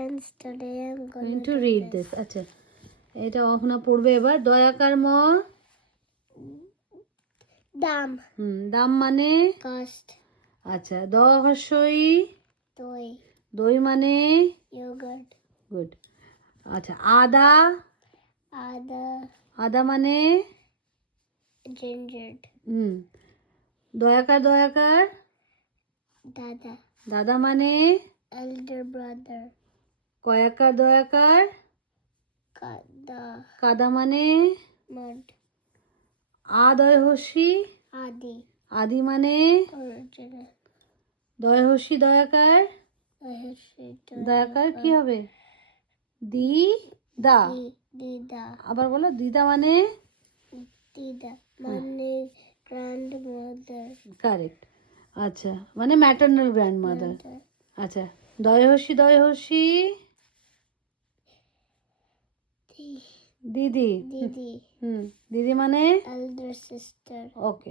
Friends, today I'm going going to read this. আচ্ছা, এটা অহনা পড়বে এবার। দয়াকার ম Dam. দাম মানে Cost. আচ্ছা, দ হর্ষই Toy. দই মানে Yogurt. গুড। আচ্ছা, আদা আদা মানে Ginger. দয়াকার Dada. দাদা মানে Elder brother. দয়াকার Kada. কাদা মানে Mud. দয় হর্ষি Adi. আদি মানে Original. দয় হর্ষি দয়াকার কি হবে? দা। Dida. আবার বলো, দিদা মানে Dida. Money grandmother. কারেক্ট। আচ্ছা, মানে ম্যাটারনাল গ্র্যান্ডমাদার। আচ্ছা, দয় হর্ষি দিদি। Didi. দিদি মানে Elder sister. ওকে।